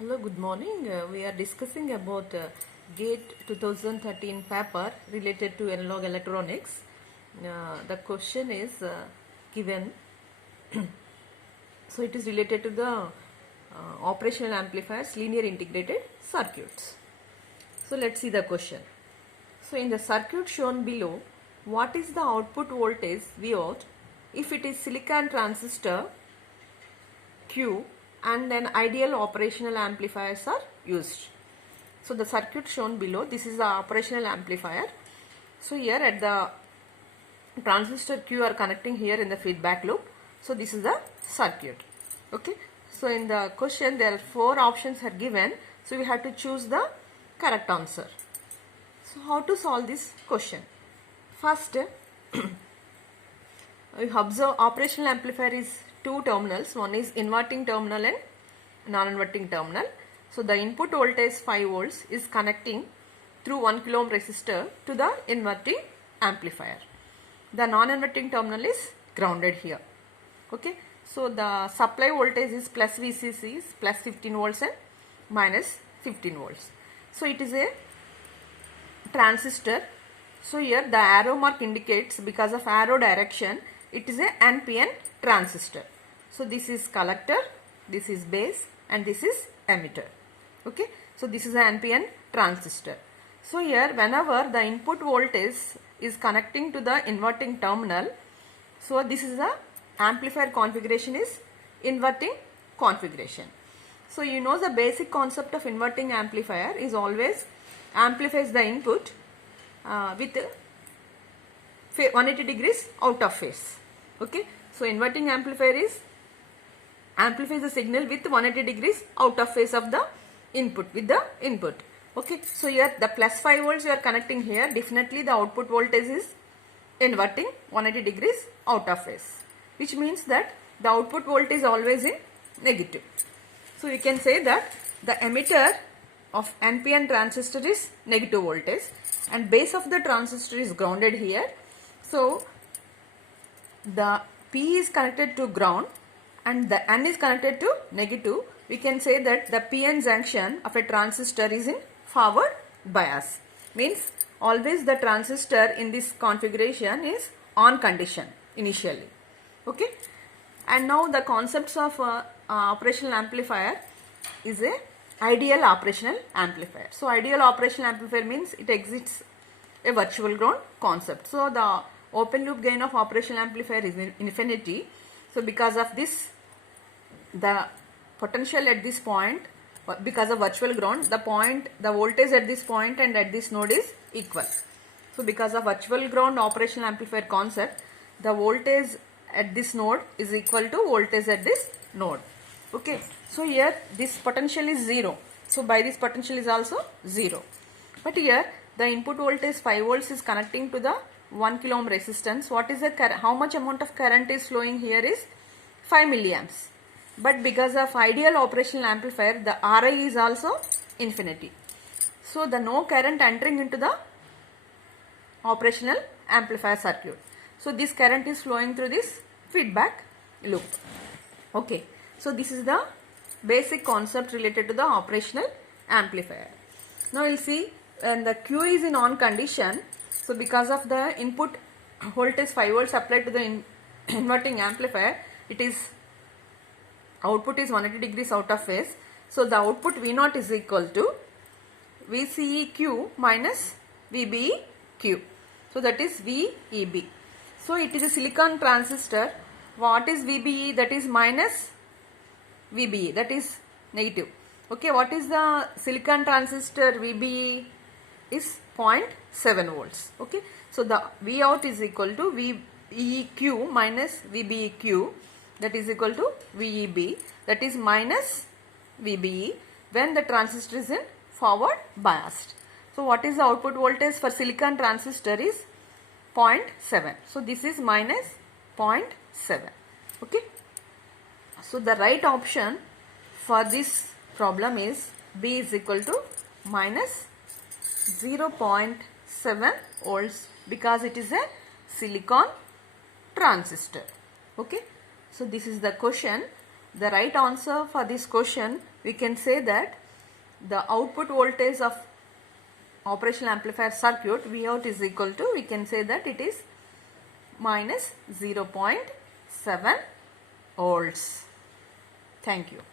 Hello, good morning. We are discussing about GATE 2013 paper related to analog electronics. The question is given. So it is related to the operational amplifiers, linear integrated circuits. So let's see the question. So in the circuit shown below, what is the output voltage Vout if it is silicon transistor Q and then ideal operational amplifiers are used? So the circuit shown below, this is the operational amplifier. So here at the transistor Q are connecting here in the feedback loop. So this is the circuit. Okay. So in the question there are 4 options are given. So we have to choose the correct answer. So how to solve this question? First, we observe operational amplifier is 2 terminals. One is inverting terminal and non-inverting terminal. So the input voltage 5 volts is connecting through 1 kilo ohm resistor to the inverting amplifier. The non-inverting terminal is grounded here. Okay. So the supply voltage is plus VCC is plus 15 volts and minus 15 volts. So it is a transistor. So here the arrow mark indicates, because of arrow direction, it is a NPN transistor. So this is collector, this is base, and this is emitter. Okay. So this is an NPN transistor. So here whenever the input voltage is connecting to the inverting terminal, so this is the amplifier configuration is inverting configuration. So you know the basic concept of inverting amplifier is always amplifies the input with 180 degrees out of phase. Okay. So inverting amplifier is amplifies the signal with 180 degrees out of phase of the input with the input. Okay. So here the plus 5 volts you are connecting here, definitely the output voltage is inverting 180 degrees out of phase, which means that the output voltage is always in negative. So we can say that the emitter of NPN transistor is negative voltage and base of the transistor is grounded here. So the P is connected to ground and the N is connected to negative. We can say that the PN junction of a transistor is in forward bias. Means always the transistor in this configuration is on condition initially. Okay. And now the concepts of operational amplifier is a ideal operational amplifier. So ideal operational amplifier means it exits a virtual ground concept. So the open loop gain of operational amplifier is infinity. So because of this, the potential at this point, because of virtual ground, the voltage at this point and at this node is equal. So because of virtual ground operational amplifier concept, the voltage at this node is equal to voltage at this node. Okay. So here this potential is 0. So by this potential is also 0. But here the input voltage 5 volts is connecting to the 1 kilo ohm resistance. What is the how much amount of current is flowing here is 5 milliamps. But because of ideal operational amplifier, the RI is also infinity. So the no current entering into the operational amplifier circuit. So this current is flowing through this feedback loop. Okay. So this is the basic concept related to the operational amplifier. Now you will see when the Q is in on condition. So because of the input voltage 5 volts applied to the inverting amplifier, it is output is 180 degrees out of phase. So the output V0 is equal to VCEQ minus VBEQ. So that is VEB. So it is a silicon transistor. What is VBE? That is minus VBE. That is negative. Okay. What is the silicon transistor VBE? Is 0.7 volts. Okay. So the V out is equal to VEQ minus VBEQ, that is equal to VEB, that is minus VBE when the transistor is in forward biased. So what is the output voltage for silicon transistor is 0.7. So this is minus 0.7. Okay. So the right option for this problem is B is equal to minus 0.7 volts because it is a silicon transistor. Okay. So this is the question. the right answer for this question, we can say that the output voltage of operational amplifier circuit Vout is equal to, we can say that it is minus 0.7 volts. Thank you.